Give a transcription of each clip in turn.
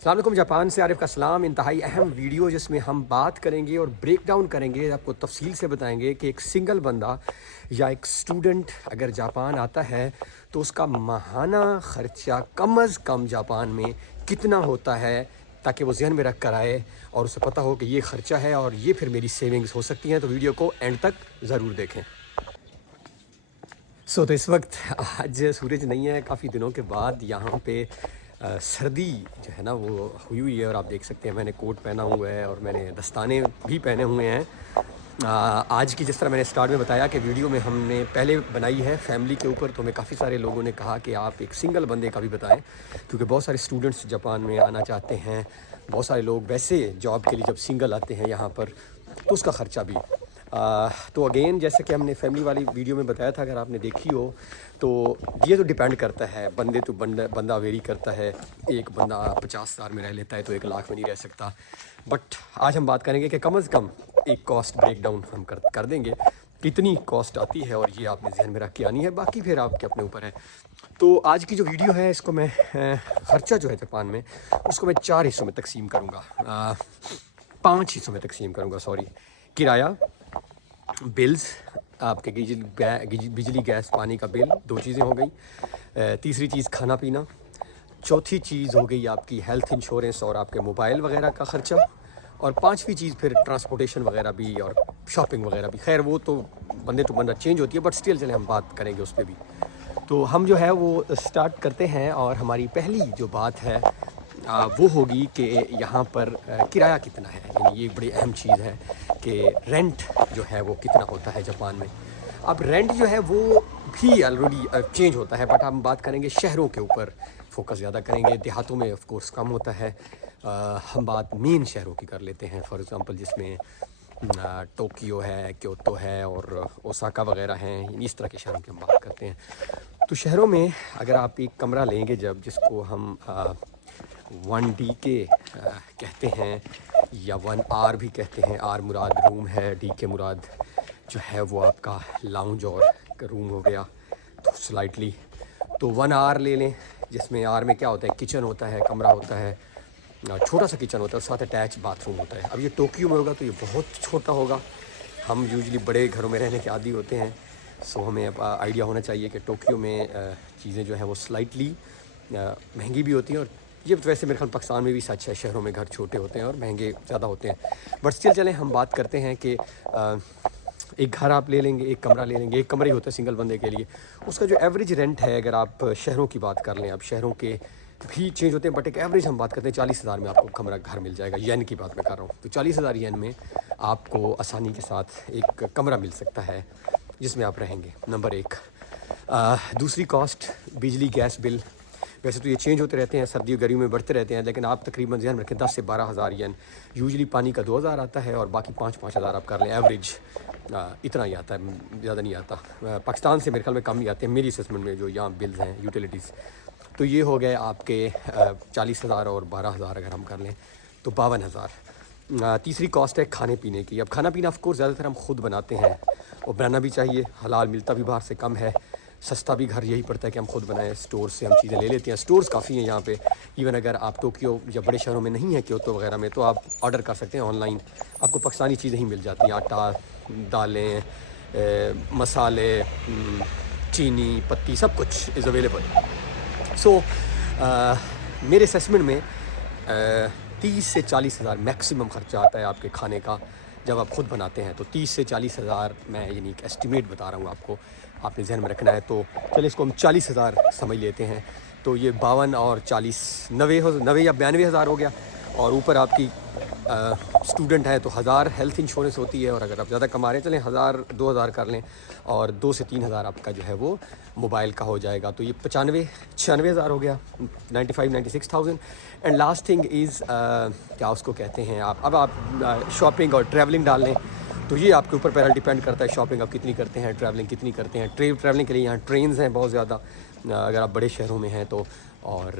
السلام علیکم، جاپان سے عارف کا سلام۔ انتہائی اہم ویڈیو جس میں ہم بات کریں گے اور بریک ڈاؤن کریں گے، آپ کو تفصیل سے بتائیں گے کہ ایک سنگل بندہ یا ایک اسٹوڈنٹ اگر جاپان آتا ہے تو اس کا ماہانہ خرچہ کم از کم جاپان میں کتنا ہوتا ہے، تاکہ وہ ذہن میں رکھ کر آئے اور اسے پتہ ہو کہ یہ خرچہ ہے اور یہ پھر میری سیونگز ہو سکتی ہیں۔ تو ویڈیو کو اینڈ تک ضرور دیکھیں۔ تو اس وقت آج سورج نہیں ہے، کافی دنوں کے بعد یہاں پہ سردی جو ہے نا وہ ہوئی ہے، اور آپ دیکھ سکتے ہیں میں نے کوٹ پہنا ہوا ہے اور میں نے دستانے بھی پہنے ہوئے ہیں۔ آج کی جس طرح میں نے اسٹارٹ میں بتایا کہ ویڈیو میں ہم نے پہلے بنائی ہے فیملی کے اوپر، تو ہمیں کافی سارے لوگوں نے کہا کہ آپ ایک سنگل بندے کا بھی بتائیں، کیونکہ بہت سارے اسٹوڈنٹس جاپان میں آنا چاہتے ہیں، بہت سارے لوگ ویسے جاب کے لیے جب سنگل آتے ہیں یہاں پر تو اس کا خرچہ بھی۔ تو اگین جیسے کہ ہم نے فیملی والی ویڈیو میں بتایا تھا، اگر آپ نے دیکھی ہو تو یہ تو ڈیپینڈ کرتا ہے، بندے تو بندہ ویری کرتا ہے۔ ایک بندہ 50,000 میں رہ لیتا ہے تو 1,00,000 میں نہیں رہ سکتا، بٹ آج ہم بات کریں گے کہ کم از کم ایک کاسٹ بریک ڈاؤن ہم کر دیں گے، کتنی کاسٹ آتی ہے، اور یہ آپ نے ذہن میں رکھ کے آنی ہے، باقی پھر آپ کے اپنے اوپر ہے۔ تو آج کی جو ویڈیو ہے اس کو میں خرچہ جو ہے جاپان میں اس کو میں 4 حصوں میں تقسیم کروں گا، 5 حصوں میں تقسیم کروں گا، سوری۔ کرایہ، بلز، آپ کے بجلی گیس پانی کا بل، 2 چیزیں ہو گئیں۔ تیسری چیز کھانا پینا، چوتھی چیز ہو گئی آپ کی ہیلتھ انشورنس اور آپ کے موبائل وغیرہ کا خرچہ، اور 5ویں چیز پھر ٹرانسپورٹیشن وغیرہ بھی اور شاپنگ وغیرہ بھی۔ خیر وہ تو بندے تو بندہ چینج ہوتی ہے، بٹ اسٹل چلیں ہم بات کریں گے اس پہ بھی۔ تو ہم جو ہے وہ اسٹارٹ کرتے ہیں، اور ہماری پہلی جو بات ہے وہ ہوگی کہ یہاں پر کرایہ کتنا ہے، یعنی یہ بڑی اہم چیز ہے کہ رینٹ جو ہے وہ کتنا ہوتا ہے جاپان میں۔ اب رینٹ جو ہے وہ بھی آلریڈی چینج ہوتا ہے، بٹ ہم بات کریں گے شہروں کے اوپر فوکس زیادہ کریں گے، دیہاتوں میں آف کورس کم ہوتا ہے۔ ہم بات مین شہروں کی کر لیتے ہیں، فار ایگزامپل جس میں ٹوکیو ہے، کیوتو ہے اور اوساکا وغیرہ ہیں، اس طرح کے شہروں کی ہم بات کرتے ہیں۔ تو شہروں میں اگر آپ ایک کمرہ لیں گے جس کو ہم 1DK کہتے ہیں یا 1R بھی کہتے ہیں، R مراد روم ہے، DK مراد جو ہے وہ آپ کا لاؤنج اور روم ہو گیا، تو سلائٹلی تو 1R لے لیں، جس میں R میں کیا ہوتا ہے، کچن ہوتا ہے، کمرہ ہوتا ہے، چھوٹا سا کچن ہوتا ہے، ساتھ اٹیچ باتھ روم ہوتا ہے۔ اب یہ ٹوکیو میں ہوگا تو یہ بہت چھوٹا ہوگا، ہم یوزلی بڑے گھروں میں رہنے کے عادی ہوتے ہیں، سو ہمیں اب آئیڈیا ہونا چاہیے کہ ٹوکیو میں چیزیں جو ہیں وہ سلائٹلی مہنگی بھی ہوتی ہیں، اور یہ ویسے میرے خیال پاکستان میں بھی سچ ہے، شہروں میں گھر چھوٹے ہوتے ہیں اور مہنگے زیادہ ہوتے ہیں، بٹ اسٹل چلیں ہم بات کرتے ہیں کہ ایک گھر آپ لے لیں گے، ایک کمرہ لے لیں گے، ایک کمرہ ہی ہوتا ہے سنگل بندے کے لیے، اس کا جو ایوریج رینٹ ہے، اگر آپ شہروں کی بات کر لیں، اب شہروں کے بھی چینج ہوتے ہیں، بٹ ایک ایوریج ہم بات کرتے ہیں 40,000 میں آپ کو گھر مل جائے گا، ین کی بات میں کر رہا ہوں، تو 40,000 ین میں آپ کو آسانی کے ساتھ ایک کمرہ مل سکتا ہے جس میں آپ رہیں گے، نمبر 1۔ دوسری کاسٹ بجلی گیس بل، ویسے تو یہ چینج ہوتے رہتے ہیں، سردیوں گرمیوں میں بڑھتے رہتے ہیں، لیکن آپ تقریباً ذہن رکھیں 10 سے 12,000 ین، یوزلی پانی کا 2,000 آتا ہے اور باقی 5,000 آپ کر لیں ایوریج، اتنا ہی آتا ہے، زیادہ نہیں آتا۔ پاکستان سے میرے خیال میں کم ہی آتے ہیں میری اسسمنٹ میں جو یہاں بلز ہیں یوٹیلیٹیز۔ تو یہ ہو گئے آپ کے 40,000 اور 12,000 اگر ہم کر لیں تو 52,000۔ تیسری کاسٹ ہے کھانے پینے کی۔ اب کھانا پینا آف کورس زیادہ تر ہم خود بناتے ہیں، اور بنانا بھی چاہیے، حلال ملتا بھی باہر سے کم ہے، سستا بھی گھر یہی پڑتا ہے کہ ہم خود بنائیں، سٹور سے ہم چیزیں لے لیتے ہیں، سٹورز کافی ہیں یہاں پہ، ایون اگر آپ ٹوکیو یا بڑے شہروں میں نہیں ہیں کیوتو وغیرہ میں تو آپ آرڈر کر سکتے ہیں آن لائن، آپ کو پاکستانی چیزیں ہی مل جاتی ہیں، آٹا، دالیں، مسالے، چینی، پتی، سب کچھ از اویلیبل۔ سو میرے اسسمنٹ میں 30 سے 40,000 میکسیمم خرچہ آتا ہے آپ کے کھانے کا جب آپ خود بناتے ہیں، تو 30 سے 40,000 میں یعنی ایک ایسٹیمیٹ بتا رہا ہوں آپ کو، آپ نے ذہن میں رکھنا ہے۔ تو چلے اس کو ہم 40,000 سمجھ لیتے ہیں، تو یہ 52 اور 40 90 یا 92,000 ہو گیا، اور اوپر آپ کی اسٹوڈنٹ ہے تو 1,000 ہیلتھ انشورنس ہوتی ہے، اور اگر آپ زیادہ کما رہے ہیں چلیں 1,000 2,000 کر لیں، اور 2 سے 3,000 آپ کا جو ہے وہ موبائل کا ہو جائے گا، تو یہ 96,000 ہو گیا، 96,000۔ اینڈ لاسٹ تھنگ از کیا اس کو کہتے ہیں، اب آپ شاپنگ اور ٹریولنگ ڈال لیں، تو یہ آپ کے اوپر پہلا ڈیپینڈ کرتا ہے شاپنگ آپ کتنی کرتے ہیں، ٹریولنگ کتنی کرتے ہیں۔ ٹریولنگ کے لیے یہاں ٹرینز ہیں بہت زیادہ اگر آپ بڑے شہروں میں ہیں تو، اور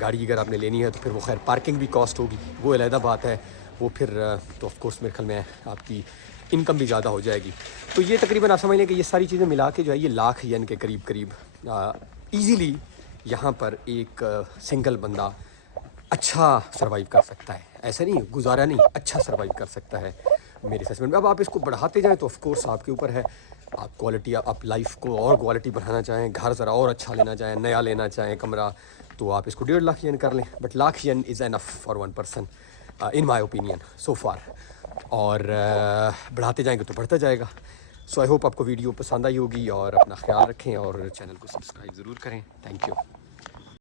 گاڑی اگر آپ نے لینی ہے تو پھر وہ خیر پارکنگ بھی کاسٹ ہوگی، وہ علیحدہ بات ہے، وہ پھر تو آف کورس میرے خیال میں آپ کی انکم بھی زیادہ ہو جائے گی۔ تو یہ تقریباً آپ سمجھ لیں کہ یہ ساری چیزیں ملا کے جو ہے یہ 1,00,000 ین کے قریب ایزیلی یہاں پر ایک سنگل بندہ اچھا سروائیو کر سکتا ہے، ایسا نہیں گزارا نہیں، اچھا سروائیو کر سکتا ہے میرے اسسمنٹ میں۔ اب آپ اس کو بڑھاتے جائیں تو آف کورس آپ کے اوپر ہے، آپ کوالٹی، آپ لائف کو اور کوالٹی بڑھانا چاہیں، گھر ذرا اور اچھا لینا چاہیں، نیا لینا چاہیں کمرہ، تو آپ اس کو 1.5 ین کر لیں، but 1,00,000 yen is enough for one person in my opinion so far, اور بڑھاتے جائیں گے تو بڑھتا جائے گا۔ سو آئی ہوپ آپ کو ویڈیو پسند آئی ہوگی، اور اپنا خیال رکھیں اور چینل کو سبسکرائب ضرور کریں۔ Thank you.